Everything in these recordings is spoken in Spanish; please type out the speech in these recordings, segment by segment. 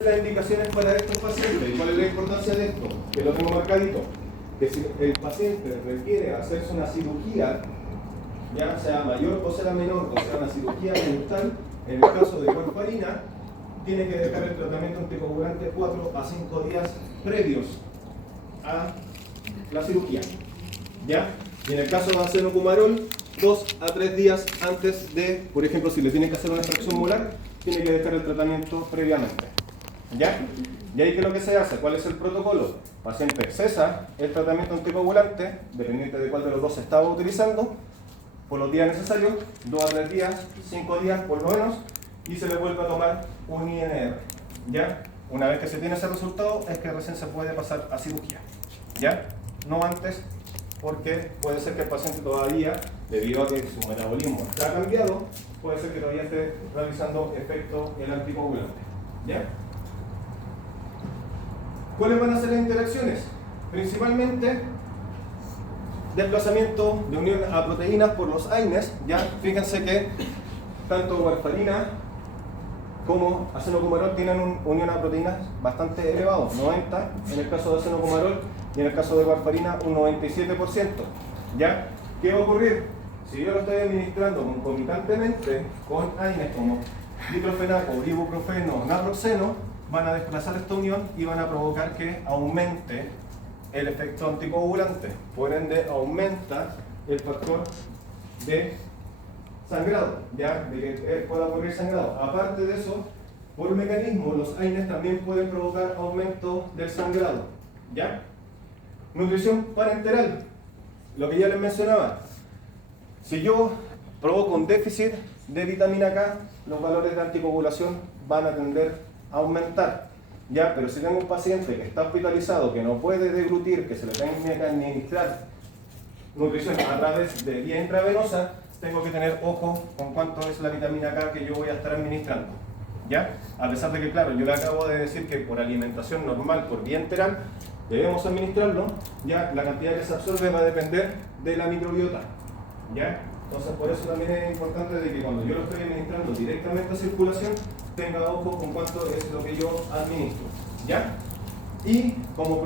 Las indicaciones para estos pacientes. ¿Cuál es la importancia de esto? Que lo tengo marcadito. Que si el paciente requiere hacerse una cirugía, ya sea mayor o sea menor, o sea una cirugía dental, en el caso de warfarina, tiene que dejar el tratamiento anticoagulante 4 a 5 días previos a la cirugía. ¿Ya? Y en el caso de acenocumarol, 2 a 3 días antes de, por ejemplo, si le tiene que hacer una extracción molar, tiene que dejar el tratamiento previamente. ¿Ya? Y ahí, ¿qué es lo que se hace? ¿Cuál es el protocolo? Paciente cesa el tratamiento anticoagulante, dependiente de cuál de los dos se estaba utilizando, por los días necesarios, 2 a 3 días, 5 días por lo menos, y se le vuelve a tomar un INR. ¿Ya? Una vez que se tiene ese resultado, es que recién se puede pasar a cirugía. ¿Ya? No antes, porque puede ser que el paciente todavía, debido a que su metabolismo está cambiado, puede ser que todavía esté realizando efecto el anticoagulante. ¿Ya? ¿Cuáles van a ser las interacciones? Principalmente desplazamiento de unión a proteínas por los AINES. Ya, fíjense que tanto warfarina como acenocumarol tienen una unión a proteínas bastante elevado, 90 en el caso de acenocumarol y en el caso de warfarina un 97%. ¿Ya? ¿Qué va a ocurrir? Si yo lo estoy administrando concomitantemente con AINES como diclofenaco, ibuprofeno, naproxeno, van a desplazar esta unión y van a provocar que aumente el efecto anticoagulante. Por ende, aumenta el factor de sangrado, ya, de que pueda ocurrir sangrado. Aparte de eso, por mecanismo, los AINES también pueden provocar aumento del sangrado. ¿Ya? Nutrición parenteral, lo que ya les mencionaba. Si yo provoco un déficit de vitamina K, los valores de anticoagulación van a tender a aumentar. ¿Ya? Pero si tengo un paciente que está hospitalizado, que no puede deglutir, que se le tiene que administrar nutrición a través de vía intravenosa, tengo que tener ojo con cuánto es la vitamina K que yo voy a estar administrando. ¿Ya? A pesar de que, claro, yo le acabo de decir que por alimentación normal, por vía enteral, debemos administrarlo, ya la cantidad que se absorbe va a depender de la microbiota. ¿Ya? Entonces, por eso también es importante de que cuando yo lo estoy administrando directamente a circulación, tenga ojo con cuánto es lo que yo administro. ¿Ya? Y como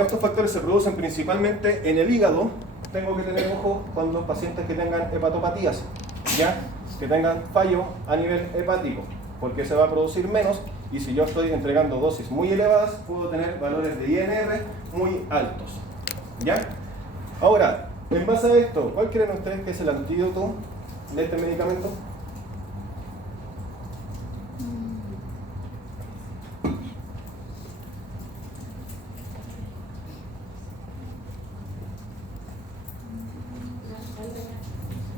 estos factores se producen principalmente en el hígado, tengo que tener ojo con los pacientes que tengan hepatopatías, ¿ya? Que tengan fallo a nivel hepático, porque se va a producir menos, y si yo estoy entregando dosis muy elevadas, puedo tener valores de INR muy altos. ¿Ya? Ahora, en base a esto, ¿cuál creen ustedes que es el antídoto de este medicamento?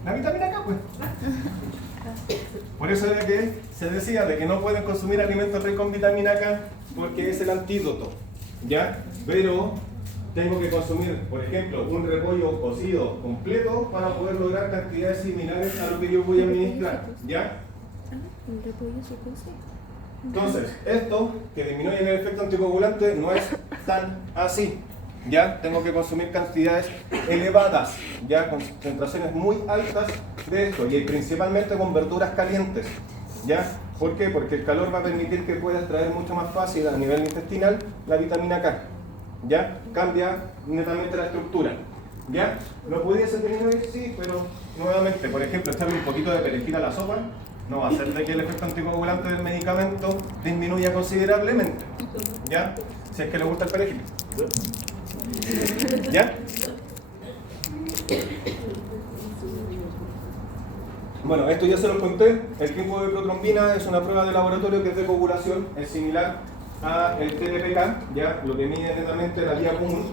La vitamina K, pues. Por eso era que se decía de que no pueden consumir alimentos ricos en vitamina K porque es el antídoto, ¿ya? Pero tengo que consumir, por ejemplo, un repollo cocido completo para poder lograr cantidades similares a lo que yo voy a administrar, ¿ya? Entonces, esto que disminuye el efecto anticoagulante no es tan así. Ya tengo que consumir cantidades elevadas, ya concentraciones muy altas de esto, y principalmente con verduras calientes. ¿Ya? ¿Por qué? Porque el calor va a permitir que pueda extraer mucho más fácil a nivel intestinal la vitamina K. ¿Ya? Cambia netamente la estructura. ¿Ya? ¿Lo pudiese disminuir? Sí, pero nuevamente, por ejemplo, echarle un poquito de perejil a la sopa no va a hacer de que el efecto anticoagulante del medicamento disminuya considerablemente. ¿Ya? Si es que le gusta el perejil. ¿Ya? Bueno, esto ya se lo conté. El tipo de protrombina es una prueba de laboratorio que es de coagulación, es similar a el TDPK, ya lo que mide netamente la vía común,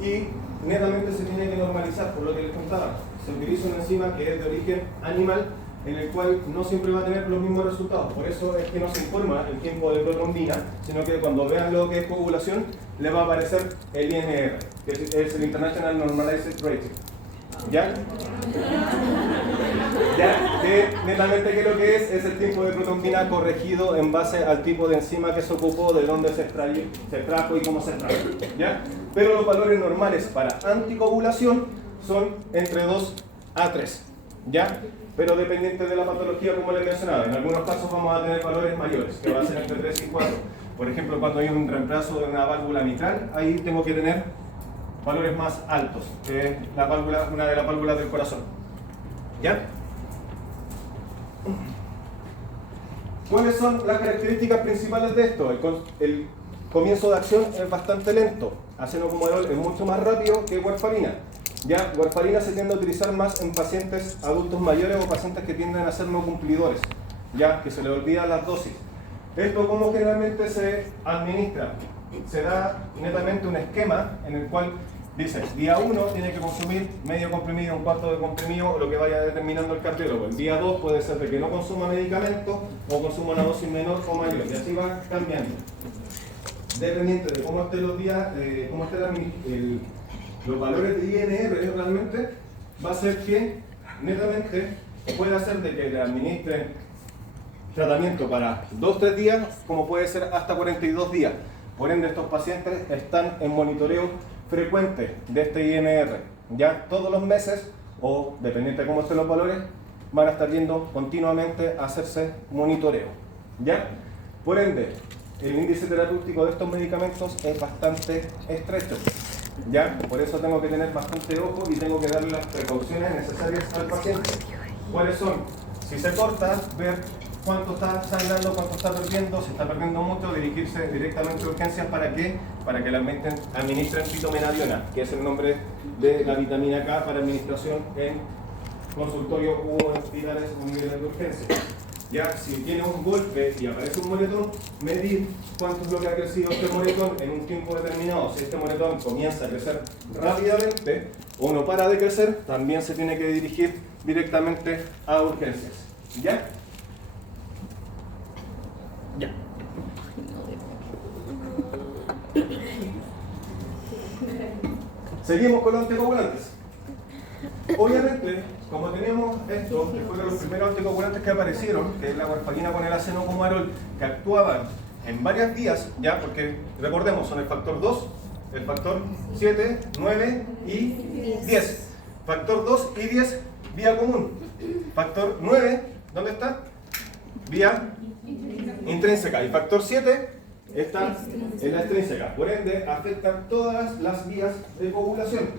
y netamente se tiene que normalizar, por lo que les contaba. Se utiliza una enzima que es de origen animal, en el cual no siempre va a tener los mismos resultados. Por eso es que no se informa el tiempo de protrombina, sino que cuando vean lo que es coagulación, le va a aparecer el INR, que es el International Normalized Rating. ¿Ya? ¿Ya? Que netamente que lo que es el tiempo de protrombina corregido en base al tipo de enzima que se ocupó, de dónde se extrajo y cómo se extrajo. ¿Ya? Pero los valores normales para anticoagulación son entre 2 a 3. ¿Ya? pero dependiente de la patología, como les mencionaba. En algunos casos vamos a tener valores mayores, que va a ser entre 3 y 4. Por ejemplo, cuando hay un reemplazo de una válvula mitral, ahí tengo que tener valores más altos, que es la válvula, una de las válvulas del corazón. ¿Ya? ¿Cuáles son las características principales de esto? El comienzo de acción es bastante lento. Acenocumarol es mucho más rápido que warfarina. Ya, warfarina se tiende a utilizar más en pacientes adultos mayores o pacientes que tienden a ser no cumplidores, ya que se les olvidan las dosis. Esto, ¿cómo generalmente se administra? Se da netamente un esquema en el cual dice, día 1 tiene que consumir medio comprimido, un cuarto de comprimido, o lo que vaya determinando el cardiólogo. El día 2 puede ser de que no consuma medicamentos o consuma una dosis menor o mayor, y así va cambiando. Dependiente de cómo estén los días, cómo estén los valores de INR realmente, va a ser que netamente puede hacer de que le administren tratamiento para 2-3 días, como puede ser hasta 42 días. Por ende, estos pacientes están en monitoreo frecuente de este INR. Ya todos los meses, o dependiente de cómo estén los valores, van a estar yendo continuamente a hacerse monitoreo. ¿Ya? Por ende, el índice terapéutico de estos medicamentos es bastante estrecho. ¿Ya? Por eso tengo que tener bastante ojo y tengo que darle las precauciones necesarias al paciente. ¿Cuáles son? Si se corta, ver cuánto está sangrando, cuánto está perdiendo. Si está perdiendo mucho, dirigirse directamente a urgencias. ¿Para qué? Para que le administren fitomenadiona, que es el nombre de la vitamina K para administración en consultorio u hospitales o niveles de urgencia. Ya, si tiene un golpe y aparece un moretón, medir cuánto es lo que ha crecido este moretón en un tiempo determinado. Si este moretón comienza a crecer rápidamente o no para de crecer, también se tiene que dirigir directamente a urgencias. ¿Ya? Ya. Seguimos con los anticoagulantes. Obviamente, como tenemos esto, que fueron los primeros anticoagulantes que aparecieron, que es la warfarina con el acenocumarol, que actuaban en varias vías, ya, porque recordemos, son el factor 2, el factor 7, 9 y 10. Factor 2 y 10, vía común. Factor 9, ¿dónde está? Vía intrínseca. Y factor 7 está en la extrínseca. Por ende, afectan todas las vías de coagulación.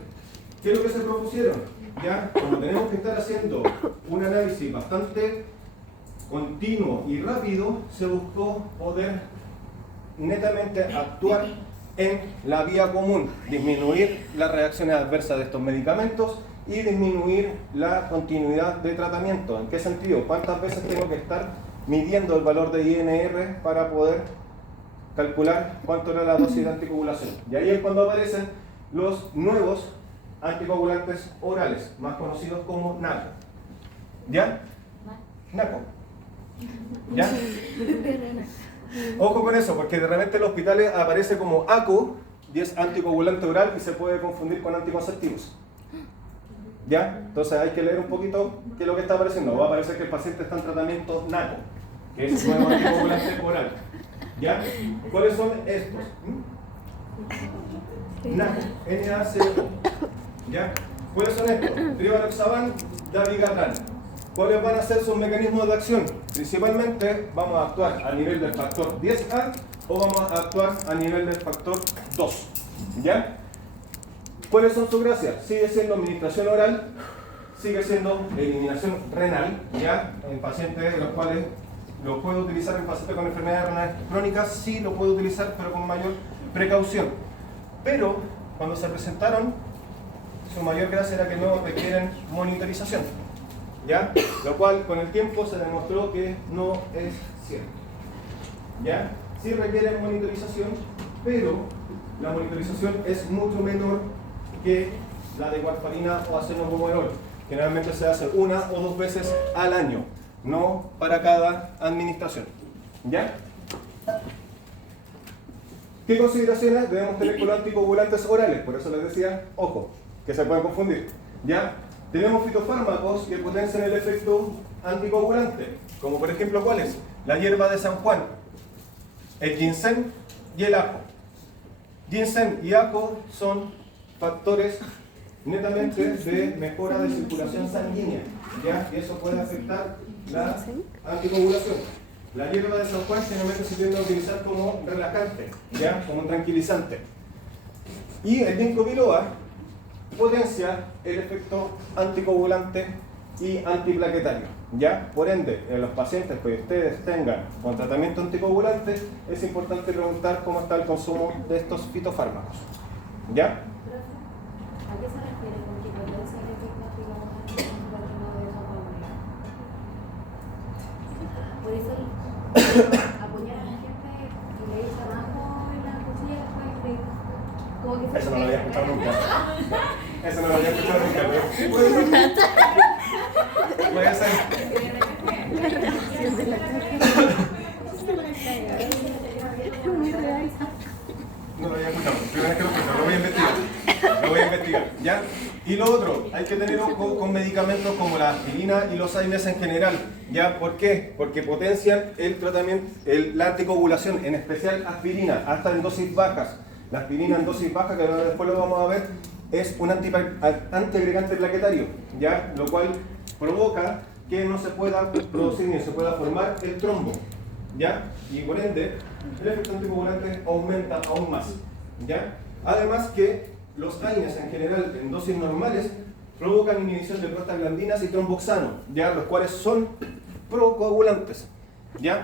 ¿Qué es lo que se propusieron? Ya, como tenemos que estar haciendo un análisis bastante continuo y rápido, se buscó poder netamente actuar en la vía común, disminuir las reacciones adversas de estos medicamentos y disminuir la continuidad de tratamiento. ¿En qué sentido? ¿Cuántas veces tengo que estar midiendo el valor de INR para poder calcular cuánto era la dosis de anticoagulación? Y ahí es cuando aparecen los nuevos anticoagulantes orales, más conocidos como NACO. ¿Ya? NACO. ¿Ya? Ojo con eso, porque de repente en los hospitales aparece como ACO, y es anticoagulante oral, y se puede confundir con anticonceptivos. ¿Ya? Entonces hay que leer un poquito qué es lo que está apareciendo. Va a aparecer que el paciente está en tratamiento NACO, que es un nuevo anticoagulante oral. ¿Ya? ¿Cuáles son estos? NACO, NaCO. ¿Ya? ¿Cuáles son estos? Rivaroxaban, dabigatran. ¿Cuáles van a ser sus mecanismos de acción? Principalmente vamos a actuar a nivel del factor 10A o vamos a actuar a nivel del factor 2. ¿Ya? ¿Cuáles son sus gracias? Sigue siendo administración oral, sigue siendo eliminación renal, ¿ya? En pacientes los cuales lo puedo utilizar en pacientes con enfermedades renales crónicas, sí lo puedo utilizar, pero con mayor precaución. Pero cuando se presentaron, su mayor gracia era que no requieren monitorización, ¿ya? Lo cual con el tiempo se demostró que no es cierto. ¿Ya? Sí requieren monitorización, pero la monitorización es mucho menor que la de warfarina o acenocumarol. Generalmente se hace 1 o 2 veces al año, no para cada administración. ¿Ya? ¿Qué consideraciones debemos tener con los anticoagulantes orales? Por eso les decía, ojo, que se pueden confundir. ¿Ya? Tenemos fitofármacos que potencian el efecto anticoagulante, como por ejemplo, ¿cuáles? La hierba de San Juan, el ginseng y el ajo. Ginseng y ajo son factores netamente de mejora de circulación sanguínea, ¿ya? Y eso puede afectar la anticoagulación. La hierba de San Juan generalmente se tiende a utilizar como relajante, ¿ya? Como un tranquilizante. Y el ginkgo biloba potencia el efecto anticoagulante y antiplaquetario, ¿ya? Por ende, en los pacientes que ustedes tengan con tratamiento anticoagulante, es importante preguntar cómo está el consumo de estos fitofármacos, ¿ya? ¿A qué se refiere con que potencia el efecto anticoagulante y antiplaquetario de esa fórmula? Por eso apoyar a la gente que le dice abajo en la cuchilla después de como que se Eso no lo había escuchado nunca. Eso no lo había escuchado nunca, pero sí puede ser. Puede ser. La reacción de la cara. Es muy real. No lo había escuchado. Primera vez que lo escucho. Lo voy a investigar. Lo voy a investigar, ¿ya? Y lo otro, hay que tener ojo con medicamentos como la aspirina y los AINES en general, ¿ya? ¿Por qué? Porque potencian el tratamiento, la anticoagulación, en especial aspirina, hasta en dosis bajas. La aspirina en dosis baja, que ahora después lo vamos a ver, es un antiagregante plaquetario, ¿ya? Lo cual provoca que no se pueda producir ni se pueda formar el trombo, ¿ya? Y por ende, el efecto anticoagulante aumenta aún más, ¿ya? Además que los AINES en general, en dosis normales, provocan inhibición de prostaglandinas y tromboxano, ¿ya? Los cuales son procoagulantes, ¿ya?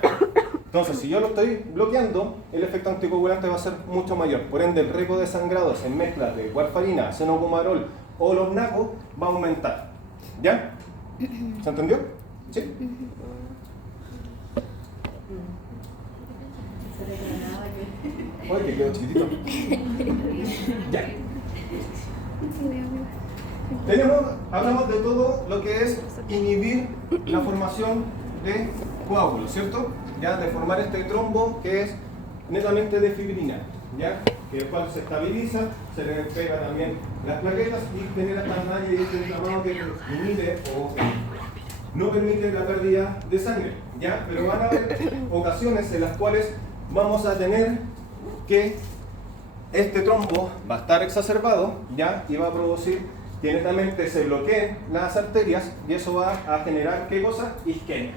Entonces, si yo lo estoy bloqueando, el efecto anticoagulante va a ser mucho mayor. Por ende, el riesgo de sangrados en mezclas de warfarina, senocumarol o los NACO va a aumentar, ¿ya? ¿Se entendió? ¿Sí? Oye, que quedó chiquitito. Ya. Hablamos de todo lo que es inhibir la formación de coágulos, ¿cierto? Ya de formar este trombo que es netamente de fibrina, ¿ya? Que el cual se estabiliza, se le pega también las plaquetas y genera esta malla y este inflamado que inhibe o no permite la pérdida de sangre, ¿ya? Pero van a haber ocasiones en las cuales vamos a tener que este trombo va a estar exacerbado, ¿ya? Y va a producir que netamente se bloqueen las arterias y eso va a generar, ¿qué cosa? Isquemia,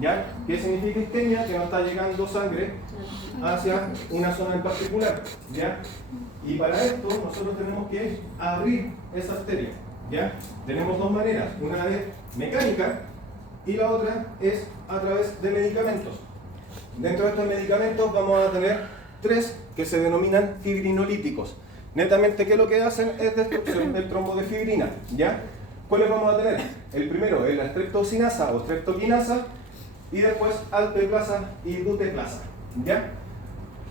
¿ya? ¿Qué significa isquemia? Que no está llegando sangre hacia una zona en particular, ¿ya? Y para esto nosotros tenemos que abrir esa arteria, ¿ya? Tenemos dos maneras, una es mecánica y la otra es a través de medicamentos. Dentro de estos medicamentos vamos a tener tres que se denominan fibrinolíticos. Netamente, ¿qué es lo que hacen? Es destrucción del trombo de fibrina, ¿ya? ¿Cuáles vamos a tener? El primero es la streptocinasa o streptokinasa y después alteplasa y duteplasa, ¿ya?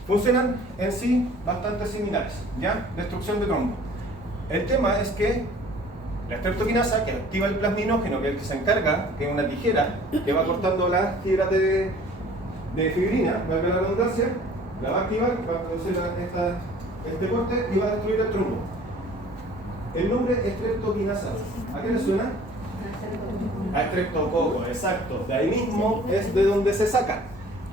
Funcionan en sí bastante similares, ¿ya? Destrucción de trombo. El tema es que la streptokinasa, que activa el plasminógeno, que es el que se encarga, que es una tijera, que va cortando las fibras de fibrina, valga la redundancia, la va a activar, va a producir este corte y va a destruir el trombo. El nombre es streptokinasa. ¿A qué le suena? A streptococo, exacto. De ahí mismo es de donde se saca.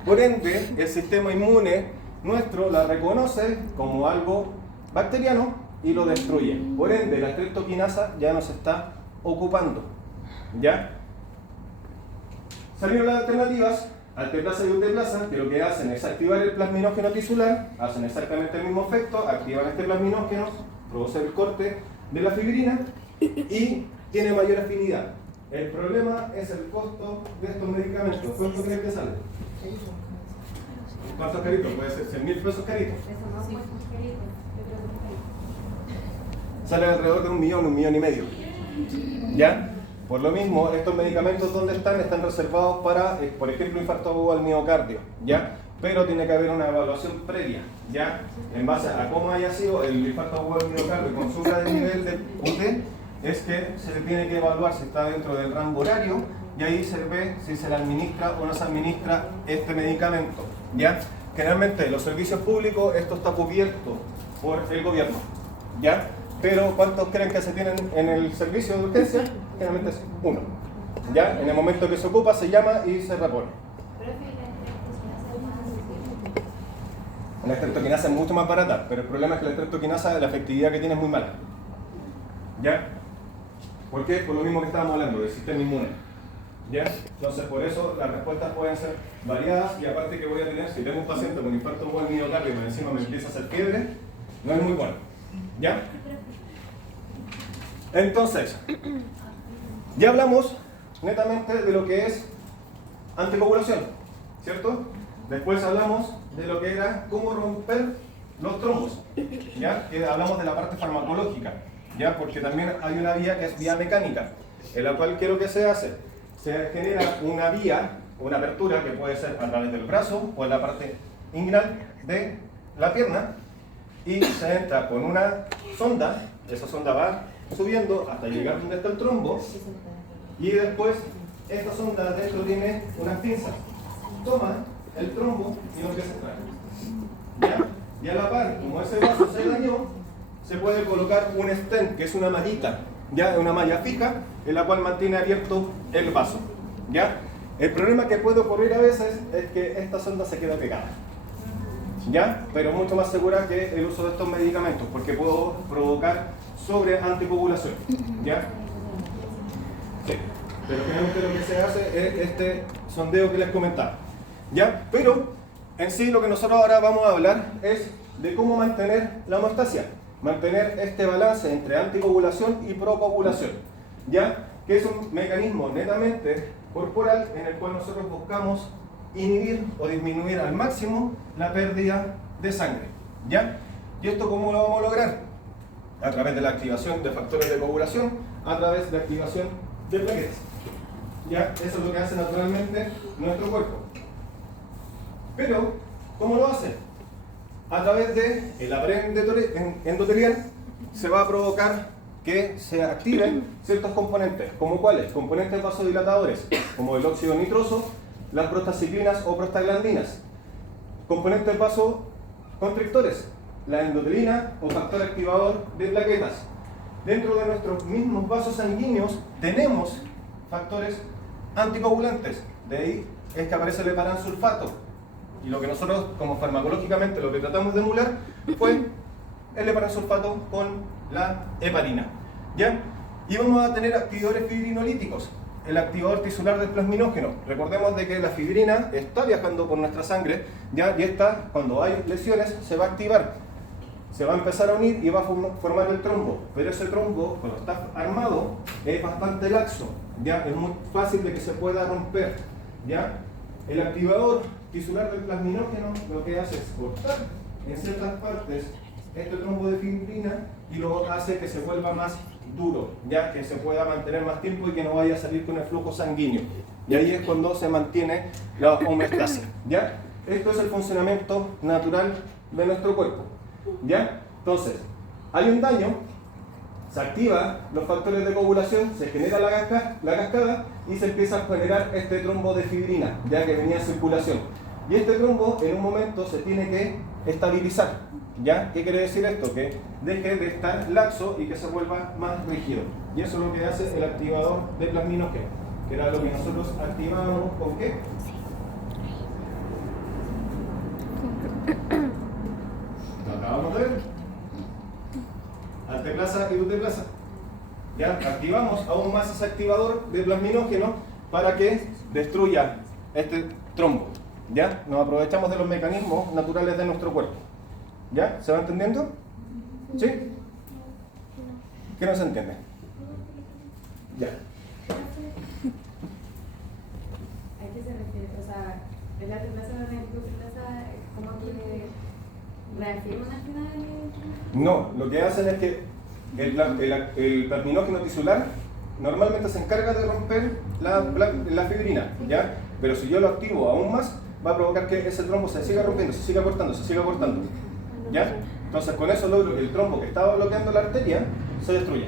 Por ende, el sistema inmune nuestro la reconoce como algo bacteriano y lo destruye. Por ende, la streptokinasa ya no se está ocupando, ¿ya? Salieron las alternativas, alteplasa y duteplasa, que lo que hacen es activar el plasminógeno tisular, hacen exactamente el mismo efecto, activan este plasminógeno, produce el corte de la fibrina y tiene mayor afinidad. El problema es el costo de estos medicamentos. ¿Cuánto creen que sale? ¿Cuántos caritos? Puede ser 100.000 pesos caritos. Sale alrededor de 1 millón, 1,5 millones. ¿Ya? Por lo mismo, estos medicamentos, ¿dónde están? Están reservados para, por ejemplo, infarto agudo al miocardio, ¿ya? Pero tiene que haber una evaluación previa, ¿ya? En base a cómo haya sido el infarto agudo al miocardio con su de nivel de UT, es que se le tiene que evaluar si está dentro del rango horario y ahí se ve si se le administra o no se administra este medicamento, ¿ya? Generalmente en los servicios públicos esto está cubierto por el gobierno, ¿ya? Pero ¿cuántos creen que se tienen en el servicio de urgencia? Generalmente es uno, ¿ya? En el momento que se ocupa se llama y se repone. La streptokinasa es mucho más barata, pero el problema es que la streptokinasa, la efectividad que tiene es muy mala. ¿Ya? ¿Por qué? Por lo mismo que estábamos hablando, del sistema inmune. ¿Ya? Entonces, por eso las respuestas pueden ser variadas y aparte que voy a tener, si tengo un paciente con infarto del miocardio y encima me empieza a hacer fiebre, no es muy bueno. ¿Ya? Entonces, ya hablamos netamente de lo que es anticoagulación, ¿cierto? Después hablamos de lo que era cómo romper los trombos, ¿ya? Que hablamos de la parte farmacológica, ¿ya? Porque también hay una vía que es vía mecánica, en la cual, ¿qué es lo que se hace? Se genera una vía, una apertura que puede ser a través del brazo o en la parte inguinal de la pierna y se entra con una sonda, esa sonda va subiendo hasta llegar donde está el trombo y después esta sonda adentro tiene unas pinzas, toma el trombo y lo empieza a extraer, ¿ya? Y a la par, como ese vaso se dañó, se puede colocar un stent, que es una mallita, ¿ya? Una malla fija en la cual mantiene abierto el vaso, ¿ya? El problema que puede ocurrir a veces es que esta sonda se queda pegada, ¿ya? Pero mucho más segura que el uso de estos medicamentos, porque puedo provocar sobre anticoagulación, ¿ya? Sí, pero generalmente lo que se hace es este sondeo que les comentaba, ¿ya? Pero en sí lo que nosotros ahora vamos a hablar es de cómo mantener la homeostasia, mantener este balance entre anticoagulación y procoagulación, ¿ya? Que es un mecanismo netamente corporal en el cual nosotros buscamos inhibir o disminuir al máximo la pérdida de sangre, ¿ya? ¿Y esto cómo lo vamos a lograr? A través de la activación de factores de coagulación, a través de activación de plaquetas, ¿ya? Eso es lo que hace naturalmente nuestro cuerpo. Pero, ¿cómo lo hace? A través de el APREN endotelial se va a provocar que se activen ciertos componentes, como cuáles, componentes vasodilatadores, como el óxido nitroso, las prostaciclinas o prostaglandinas, componentes vasoconstrictores, la endotelina o factor activador de plaquetas. Dentro de nuestros mismos vasos sanguíneos tenemos factores anticoagulantes, de ahí es que aparece el heparansulfato. Y lo que nosotros, como farmacológicamente, lo que tratamos de emular fue el heparansulfato con la heparina, ¿ya? Y vamos a tener activadores fibrinolíticos, el activador tisular del plasminógeno. Recordemos de que la fibrina está viajando por nuestra sangre, ¿ya? Y esta, cuando hay lesiones, se va a activar, se va a empezar a unir y va a formar el trombo. Pero ese trombo, cuando está armado, es bastante laxo, ¿ya? Es muy fácil de que se pueda romper, ¿ya? El activador tisular del plasminógeno lo que hace es cortar en ciertas partes este trombo de fibrina y lo hace que se vuelva más duro, ya que se pueda mantener más tiempo y que no vaya a salir con el flujo sanguíneo. Y ahí es cuando se mantiene la homeostasia, ¿ya? Esto es el funcionamiento natural de nuestro cuerpo, ¿ya? Entonces, hay un daño, se activan los factores de coagulación, se genera la cascada y se empieza a generar este trombo de fibrina, ya que venía en circulación. Y este trombo en un momento se tiene que estabilizar, ¿ya? ¿Qué quiere decir esto? Que deje de estar laxo y que se vuelva más rígido. Y eso es lo que hace el activador de plasminógeno, que era lo que nosotros activábamos con ¿qué? Lo acabamos de ver. Alteplasa y duteplasa. ¿Ya? Activamos aún más ese activador de plasminógeno para que destruya este trombo. ¿Ya? Nos aprovechamos de los mecanismos naturales de nuestro cuerpo. ¿Ya? ¿Se va entendiendo? ¿Sí? ¿Qué no se entiende? Ya. ¿A qué se refiere? O sea, el alteplasa o la duteplasa, ¿cómo que reafirman al final? No, lo que hacen es que el plasminógeno tisular normalmente se encarga de romper la fibrina, ¿ya? Pero si yo lo activo aún más, va a provocar que ese trombo se siga rompiendo, se siga cortando, ¿ya? Entonces con eso logro que el trombo que estaba bloqueando la arteria se destruya,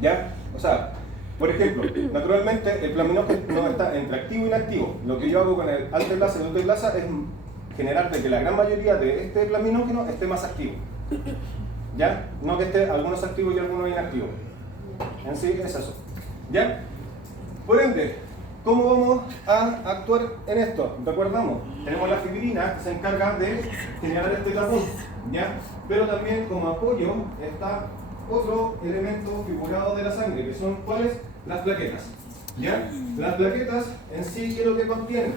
¿ya? O sea, por ejemplo, naturalmente el plasminógeno está entre activo e inactivo. Lo que yo hago con el alteplasa y el duteplasa es generar de que la gran mayoría de este plasminógeno esté más activo, ¿ya? No que esté algunos activos y algunos inactivos. En sí es eso, ¿ya? Por ende, ¿cómo vamos a actuar en esto? Recordamos, tenemos la fibrina que se encarga de generar este tapón, ¿ya? Pero también como apoyo está otro elemento figurado de la sangre, que son ¿cuáles? Las plaquetas. ¿Ya? Las plaquetas en sí, ¿qué es lo que contienen?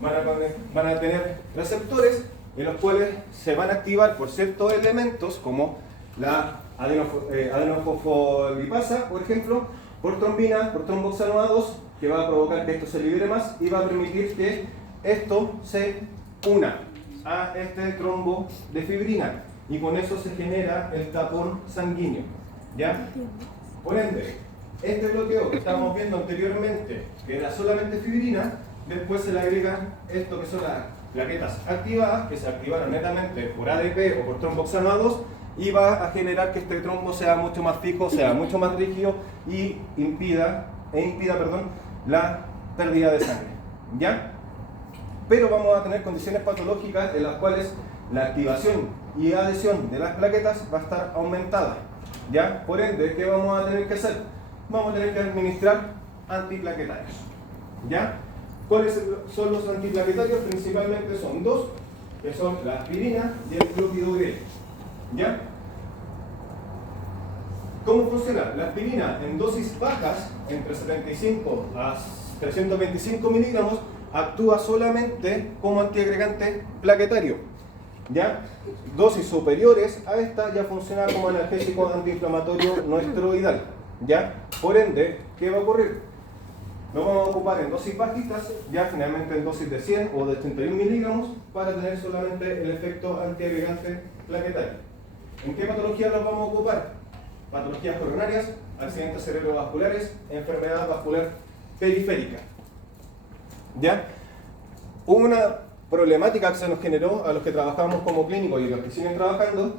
Van a tener receptores en los cuales se van a activar por ciertos elementos como la adenofosfolipasa, por ejemplo, por trombina, por tromboxano A2, que va a provocar que esto se libere más y va a permitir que esto se una a este trombo de fibrina y con eso se genera el tapón sanguíneo. ¿Ya? Por ende, este bloqueo que estábamos viendo anteriormente, que era solamente fibrina, después se le agrega esto que son las plaquetas activadas, que se activaron netamente por ADP o por tromboxano A2, y va a generar que este trombo sea mucho más fijo, sea mucho más rígido y impida la pérdida de sangre. ¿Ya? Pero vamos a tener condiciones patológicas en las cuales la activación y adhesión de las plaquetas va a estar aumentada. ¿Ya? Por ende, ¿qué vamos a tener que hacer? Vamos a tener que administrar antiplaquetarios. ¿Ya? ¿Cuáles son los antiplaquetarios? Principalmente son dos, que son la aspirina y el clopidogrel. ¿Ya? ¿Cómo funciona? La aspirina en dosis bajas, entre 75 a 325 miligramos, actúa solamente como antiagregante plaquetario. ¿Ya? Dosis superiores a esta ya funciona como analgésico antiinflamatorio no esteroidal. ¿Ya? Por ende, ¿qué va a ocurrir? Lo vamos a ocupar en dosis bajitas, ya finalmente en dosis de 100 o de 31 miligramos, para tener solamente el efecto antiagregante plaquetario. ¿En qué patologías los vamos a ocupar? Patologías coronarias, accidentes cerebrovasculares, enfermedad vascular periférica. ¿Ya? Una problemática que se nos generó a los que trabajamos como clínicos y los que siguen trabajando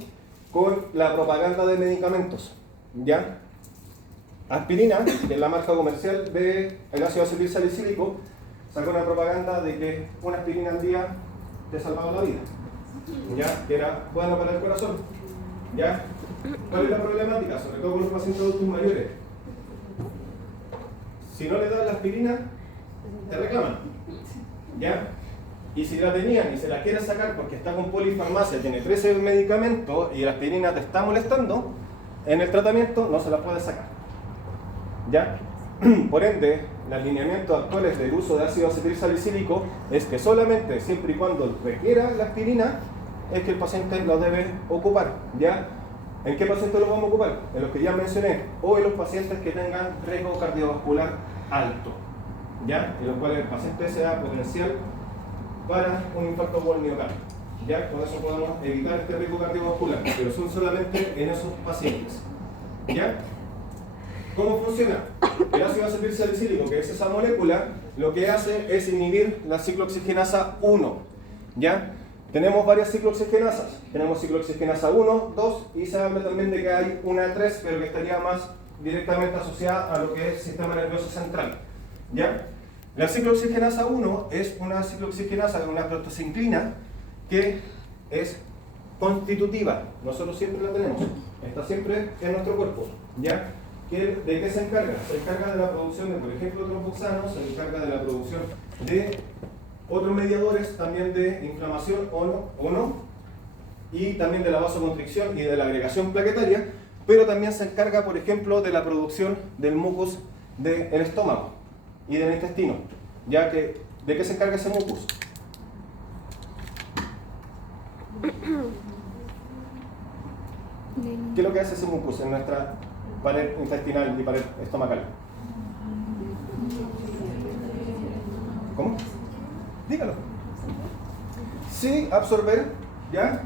con la propaganda de medicamentos. ¿Ya? Aspirina, que es la marca comercial del ácido acetil salicílico, sacó una propaganda de que una aspirina al día te salvaba la vida, ¿ya? Que era bueno para el corazón. ¿Ya? ¿Cuál es la problemática? Sobre todo con los pacientes adultos mayores. Si no le das la aspirina, te reclaman. ¿Ya? Y si la tenían y se la quieren sacar porque está con polifarmacia, tiene 13 medicamentos y la aspirina te está molestando, en el tratamiento no se la puede sacar. ¿Ya? Por ende, los lineamientos actuales del uso de ácido acetil salicílico es que solamente siempre y cuando requiera la aspirina es que el paciente lo debe ocupar. ¿Ya? ¿En qué pacientes lo vamos a ocupar? En los que ya mencioné, o en los pacientes que tengan riesgo cardiovascular alto, ¿ya? En los cuales el paciente sea potencial para un infarto por miocardio. ¿Ya? Con eso podemos evitar este riesgo cardiovascular, pero son solamente en esos pacientes. ¿Ya? ¿Cómo funciona? El ácido acetil salicílico, que es esa molécula, lo que hace es inhibir la ciclooxigenasa 1. ¿Ya? Tenemos varias ciclooxigenasas. Tenemos ciclooxigenasa 1, 2 y se habla también de que hay una 3, pero que estaría más directamente asociada a lo que es el sistema nervioso central. ¿Ya? La ciclooxigenasa 1 es una ciclooxigenasa de una prostaciclina que es constitutiva. Nosotros siempre la tenemos. Está siempre en nuestro cuerpo. ¿Ya? ¿De qué se encarga? Se encarga de la producción de, por ejemplo, tromboxano, se encarga de la producción de otros mediadores, también de inflamación o no, y también de la vasoconstricción y de la agregación plaquetaria, pero también se encarga, por ejemplo, de la producción del mucus del estómago y del intestino. Ya que, ¿de qué se encarga ese mucus? ¿Qué es lo que hace ese mucus en nuestra pared intestinal y pared estomacal? ¿Cómo? Dígalo. Sí, absorber, ¿ya?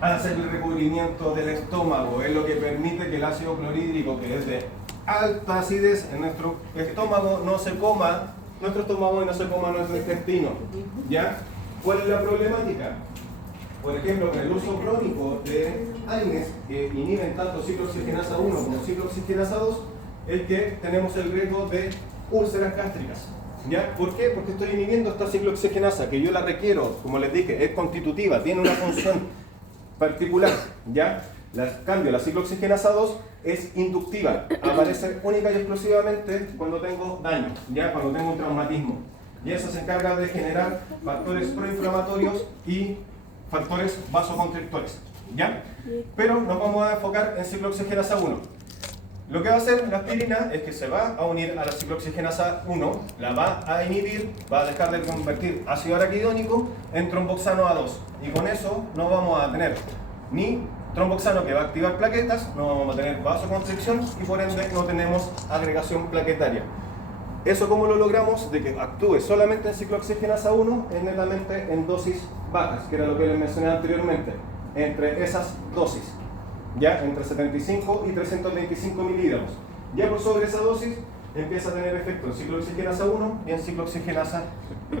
Hacer el recubrimiento del estómago, es lo que permite que el ácido clorhídrico, que es de alta acidez en nuestro estómago, no se coma nuestro estómago y no se coma nuestro intestino. ¿Ya? ¿Cuál es la problemática? Por ejemplo, con el uso crónico de AINES que inhiben tanto ciclooxigenasa 1 como ciclooxigenasa 2, es que tenemos el riesgo de úlceras gástricas. ¿Ya? ¿Por qué? Porque estoy inhibiendo esta ciclooxigenasa, que yo la requiero, como les dije, es constitutiva, tiene una función particular. ¿Ya? Cambio, la ciclooxigenasa 2 es inductiva, aparece única y exclusivamente cuando tengo daño, ¿ya? Cuando tengo un traumatismo. Y eso se encarga de generar factores proinflamatorios y factores vasoconstrictores. ¿ya? Pero nos vamos a enfocar en ciclooxigenasa 1. Lo que va a hacer la aspirina es que se va a unir a la ciclooxigenasa 1, la va a inhibir, va a dejar de convertir ácido araquidónico en tromboxano A2. Y con eso no vamos a tener ni tromboxano que va a activar plaquetas, no vamos a tener vasoconstricción y por ende no tenemos agregación plaquetaria. ¿Eso cómo lo logramos? De que actúe solamente en ciclooxigenasa 1, es netamente en dosis bajas, que era lo que les mencioné anteriormente, entre esas dosis. Ya entre 75 y 325 miligramos. Ya por sobre esa dosis empieza a tener efecto en ciclooxigenasa 1 y en ciclooxigenasa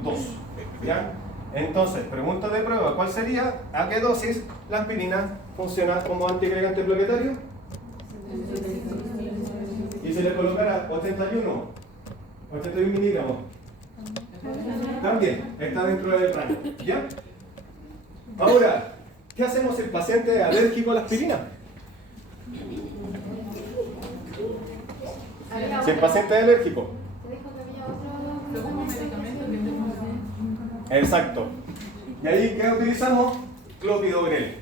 2. ¿Ya? Entonces, pregunta de prueba, ¿cuál sería? ¿A qué dosis la aspirina funciona como antiagregante plaquetario? Y se le colocara 81 miligramos. También está dentro del rango. ¿Ya? Ahora, ¿qué hacemos si el paciente es alérgico a la aspirina? Si el paciente es alérgico. Exacto. Y ahí, ¿qué utilizamos? Clopidogrel.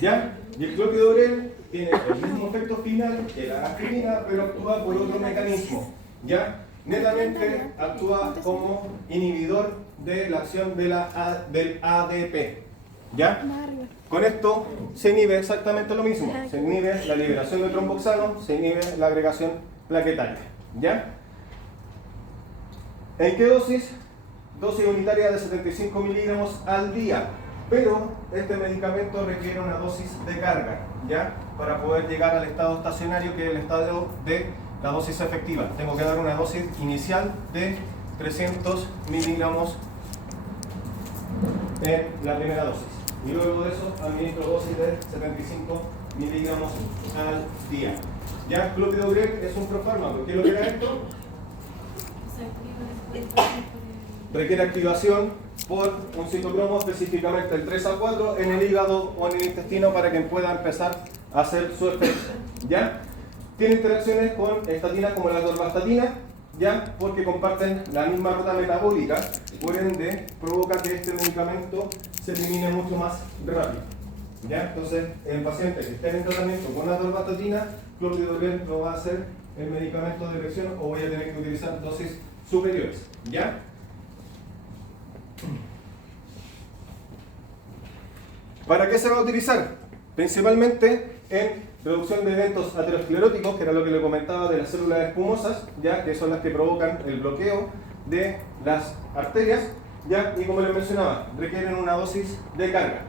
¿Ya? Y el clopidogrel tiene el mismo efecto final que la aspirina, pero actúa por otro mecanismo. ¿Ya? Netamente actúa como inhibidor de la acción de del ADP. ¿Ya? Con esto se inhibe exactamente lo mismo. Se inhibe la liberación de tromboxano, se inhibe la agregación plaquetaria. ¿Ya? ¿En qué dosis? Dosis unitaria de 75 miligramos al día. Pero este medicamento requiere una dosis de carga, ¿ya? Para poder llegar al estado estacionario, que es el estado de la dosis efectiva. Tengo que dar una dosis inicial de 300 miligramos en la primera dosis. Y luego de eso administro dosis de 75 miligramos al día. Ya, clopidogrel es un profármaco. ¿Qué es lo que da esto? Requiere activación por un citocromo, específicamente el 3A4, en el hígado o en el intestino para que pueda empezar a hacer su efecto. ¿Ya? Tiene interacciones con estatinas como la atorvastatina, ¿ya? Porque comparten la misma ruta metabólica, por ende provoca que este medicamento se elimine mucho más rápido. ¿Ya? Entonces, el paciente que esté en tratamiento con atorvastatina, clopidogrel no va a ser el medicamento de elección o voy a tener que utilizar dosis superiores. ¿Ya? ¿Para qué se va a utilizar? Principalmente en reducción de eventos ateroscleróticos, que era lo que le comentaba de las células espumosas, ya que son las que provocan el bloqueo de las arterias, ya, y como les mencionaba, requieren una dosis de carga.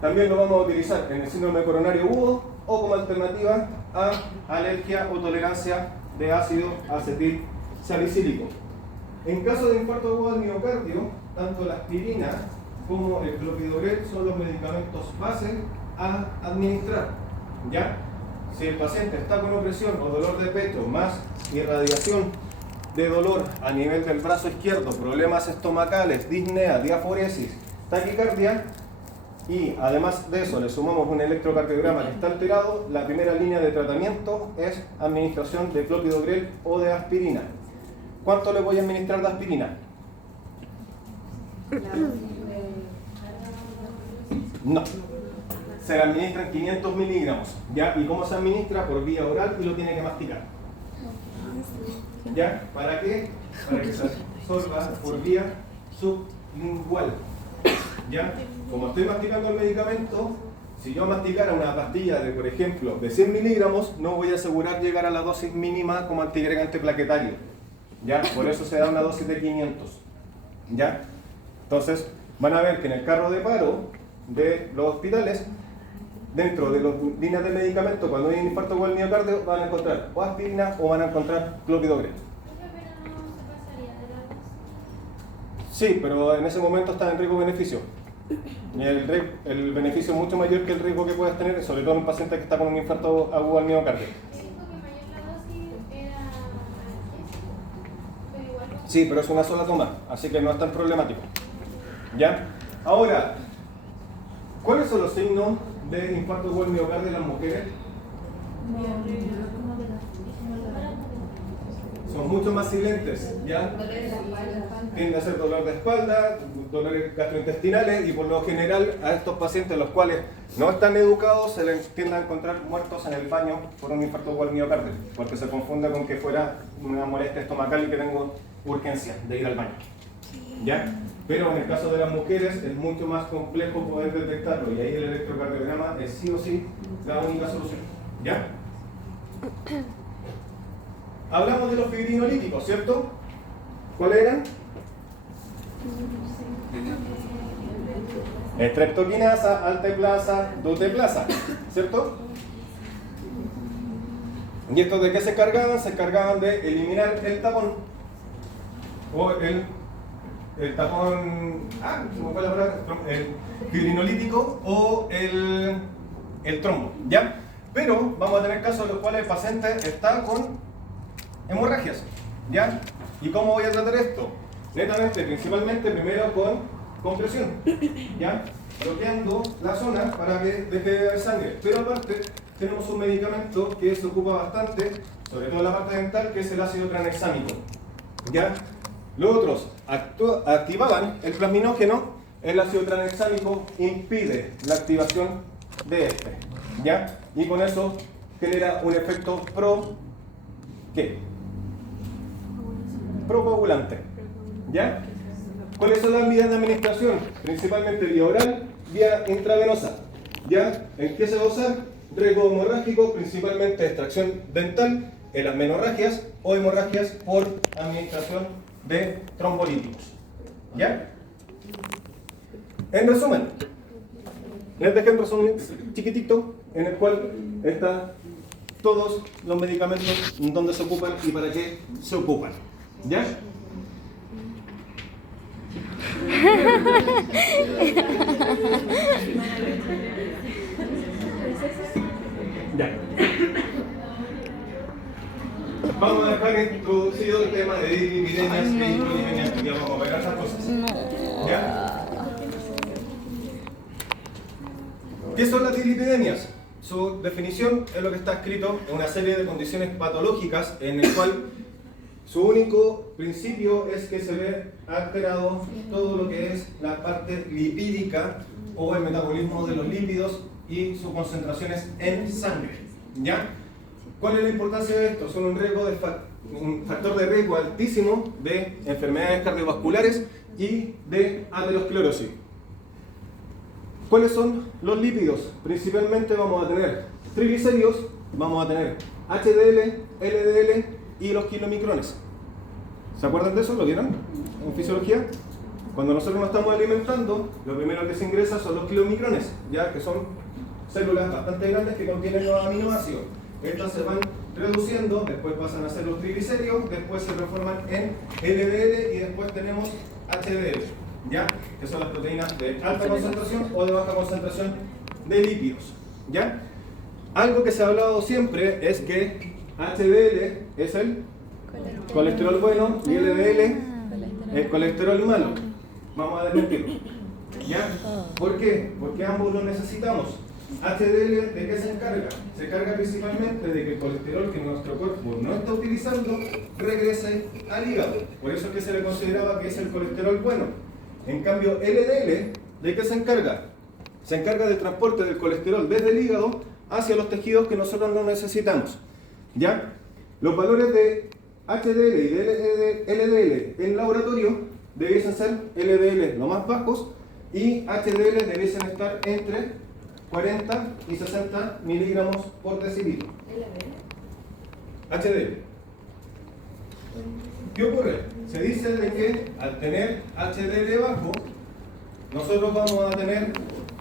También lo vamos a utilizar en el síndrome coronario agudo o como alternativa a alergia o tolerancia de ácido acetil salicílico. En caso de infarto agudo al miocardio, tanto la aspirina como el clopidogrel son los medicamentos base a administrar. ¿Ya? Si el paciente está con opresión o dolor de pecho más irradiación de dolor a nivel del brazo izquierdo, problemas estomacales, disnea, diaforesis, taquicardia, y además de eso le sumamos un electrocardiograma que está alterado, la primera línea de tratamiento es administración de clopidogrel o de aspirina. ¿Cuánto le voy a administrar de aspirina? No. Se le administran 500 miligramos. ¿Ya? ¿Y cómo se administra? Por vía oral y lo tiene que masticar. ¿Ya? ¿Para qué? Para que se absorba por vía sublingual. ¿Ya? Como estoy masticando el medicamento, si yo masticara una pastilla de, por ejemplo, de 100 miligramos, no voy a asegurar llegar a la dosis mínima como antiagregante plaquetario. ¿Ya? Por eso se da una dosis de 500. ¿Ya? Entonces, van a ver que en el carro de paro de los hospitales, dentro de las líneas de medicamento, cuando hay un infarto con el miocardio, van a encontrar o aspirina o van a encontrar clopidogrel. Sí, pero en ese momento está en riesgo-beneficio. Y el beneficio es mucho mayor que el riesgo que puedes tener, sobre todo en un paciente que está con un infarto agudo al miocardio. Sí, pero es una sola toma, así que no es tan problemático. ¿Ya? Ahora, ¿cuáles son los signos de infarto agudo al miocardio en las mujeres? son mucho más silentes, ¿ya? Tiende a ser dolor de espalda, dolores gastrointestinales y por lo general a estos pacientes los cuales no están educados se les tiende a encontrar muertos en el baño por un infarto o miocardio, porque se confunde con que fuera una molestia estomacal y que tengo urgencia de ir al baño, ¿ya? Pero en el caso de las mujeres es mucho más complejo poder detectarlo y ahí el electrocardiograma es sí o sí la única solución, ¿ya? Hablamos de los fibrinolíticos, ¿cierto? ¿Cuáles eran? Streptokinasa, alteplasa, duteplasa, ¿cierto? ¿Y estos de qué se cargaban? Se cargaban de eliminar el tapón o el tapón, se me fue la palabra, el fibrinolítico o el trombo, ¿ya? Pero vamos a tener casos en los cuales el paciente está con hemorragias, ¿ya? ¿Y cómo voy a tratar esto? Netamente, principalmente, primero con compresión, ¿ya? Bloqueando la zona para que deje de haber sangre. Pero aparte, tenemos un medicamento que se ocupa bastante, sobre todo en la parte dental, que es el ácido tranexámico, ¿ya? Los otros activaban el plasminógeno, el ácido tranexámico impide la activación de este, ¿ya? Y con eso genera un efecto ¿qué? Procoagulante, ¿ya? ¿Cuáles son las vías de administración? Principalmente vía oral, vía intravenosa, ¿ya? ¿En qué se va a usar? Riesgo hemorrágico, principalmente extracción dental, en las menorragias o hemorragias por administración de trombolíticos, ¿ya? En resumen, les dejé un resumen chiquitito en el cual están todos los medicamentos donde se ocupan y para qué se ocupan, ¿ya? Ya. Vamos a dejar introducido el tema de dislipidemias e hipolipemias, ya vamos a ver esas cosas. ¿Ya? ¿Qué son las dislipidemias? Su definición es lo que está escrito en una serie de condiciones patológicas en el cual su único principio es que se ve alterado todo lo que es la parte lipídica o el metabolismo de los lípidos y sus concentraciones en sangre, ¿ya? ¿Cuál es la importancia de esto? Son un factor de riesgo altísimo de enfermedades cardiovasculares y de aterosclerosis. ¿Cuáles son los lípidos? Principalmente vamos a tener triglicéridos, vamos a tener HDL, LDL y los kilomicrones. ¿Se acuerdan de eso? ¿Lo vieron en fisiología? Cuando nosotros nos estamos alimentando, lo primero que se ingresa son los kilomicrones, ya que son células bastante grandes que contienen los aminoácidos. Estas se van reduciendo, después pasan a ser los triglicéridos, después se transforman en LDL y después tenemos HDL, ¿ya? Que son las proteínas de alta concentración o de baja concentración de lípidos, ¿ya? Algo que se ha hablado siempre es que HDL es el colesterol bueno y LDL el colesterol malo. Vamos a desmentirlo, ¿ya? ¿Por qué? Porque ambos los necesitamos. HDL, ¿de qué se encarga? Se encarga principalmente de que el colesterol que nuestro cuerpo no está utilizando regrese al hígado. Por eso es que se le consideraba que es el colesterol bueno. En cambio, LDL, ¿de qué se encarga? Se encarga del transporte del colesterol desde el hígado hacia los tejidos que nosotros no necesitamos, ¿ya? Los valores de HDL y de LDL en laboratorio debiesen ser LDL los más bajos y HDL debiesen estar entre 40 y 60 miligramos por decilitro. HDL. ¿Qué ocurre? Se dice de que al tener HDL bajo, nosotros vamos a tener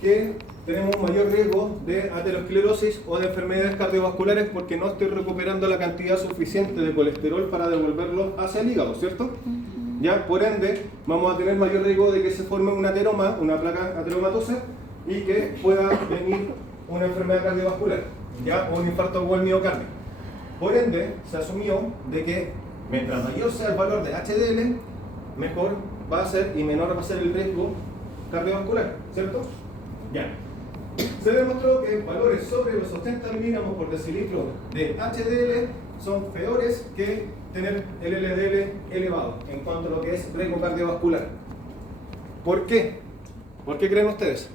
que tenemos mayor riesgo de aterosclerosis o de enfermedades cardiovasculares porque no estoy recuperando la cantidad suficiente de colesterol para devolverlo hacia el hígado, ¿cierto? Ya, por ende, vamos a tener mayor riesgo de que se forme un ateroma, una placa ateromatosa, y que pueda venir una enfermedad cardiovascular, ¿ya? O un infarto o el miocardio. Por ende, se asumió de que mientras mayor sea el valor de HDL, mejor va a ser y menor va a ser el riesgo cardiovascular, ¿cierto? Ya. Se demostró que valores sobre los 80 miligramos por decilitro de HDL son peores que tener el LDL elevado en cuanto a lo que es riesgo cardiovascular. ¿Por qué? ¿Por qué creen ustedes?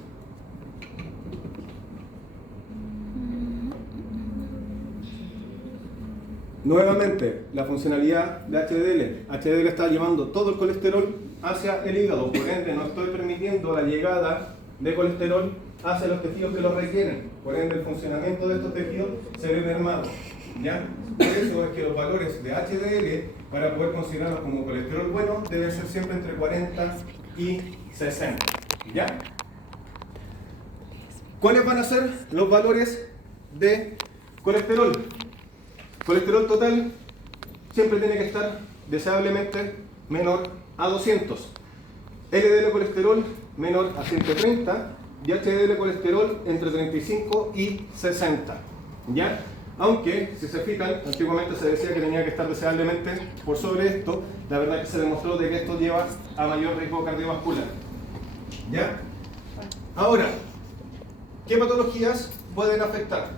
Nuevamente, la funcionalidad de HDL. HDL está llevando todo el colesterol hacia el hígado, por ende no estoy permitiendo la llegada de colesterol hacia los tejidos que lo requieren, por ende el funcionamiento de estos tejidos se ve mermado, ¿ya? Por eso es que los valores de HDL, para poder considerarlos como colesterol bueno, deben ser siempre entre 40 y 60, ¿ya? ¿Cuáles van a ser los valores de colesterol? Colesterol total siempre tiene que estar deseablemente menor a 200. LDL colesterol menor a 130 y HDL colesterol entre 35 y 60. ¿Ya? Aunque, si se fijan, antiguamente se decía que tenía que estar deseablemente por sobre esto, la verdad es que se demostró de que esto lleva a mayor riesgo cardiovascular. ¿Ya? Ahora, ¿qué patologías pueden afectar?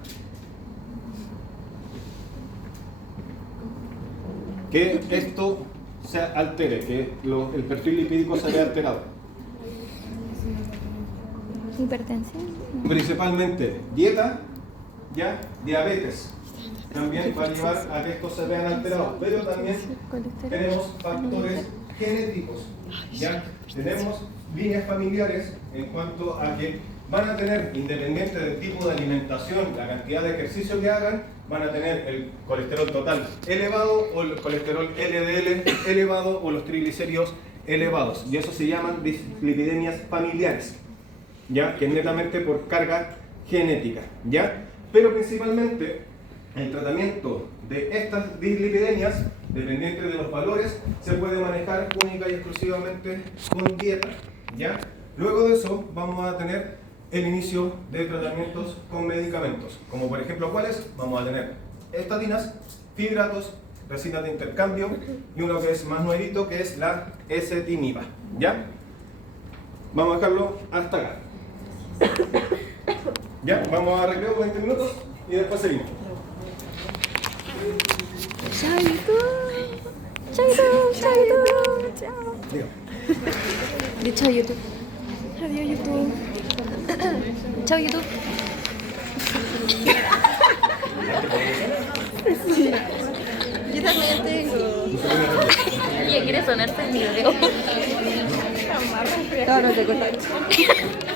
Que esto se altere, que el perfil lipídico se vea alterado. Hipertensión. Principalmente dieta, ya, diabetes. También va a llevar a que estos se vean alterados, pero también tenemos factores genéticos, ya. Tenemos líneas familiares en cuanto a que van a tener, independiente del tipo de alimentación, la cantidad de ejercicio que hagan, van a tener el colesterol total elevado o el colesterol LDL elevado o los triglicéridos elevados. Y eso se llaman dislipidemias familiares, ¿ya? Que es netamente por carga genética, ¿ya? Pero principalmente el tratamiento de estas dislipidemias, dependiente de los valores, se puede manejar única y exclusivamente con dieta, ¿ya? Luego de eso vamos a tener el inicio de tratamientos con medicamentos, como por ejemplo, ¿cuáles? Vamos a tener estatinas, fibratos, resinas de intercambio y uno que es más nuevito, que es la ezetimiba, ¿ya? Vamos a dejarlo hasta acá. Ya, vamos a recreo 20 minutos y después seguimos. Chaito. Chaito. Chaito. Chao. Diga. De chao YouTube. Adiós YouTube. Chao YouTube. Yo también tengo. ¿Quién quiere sonarte en mi video? No, no te cortas.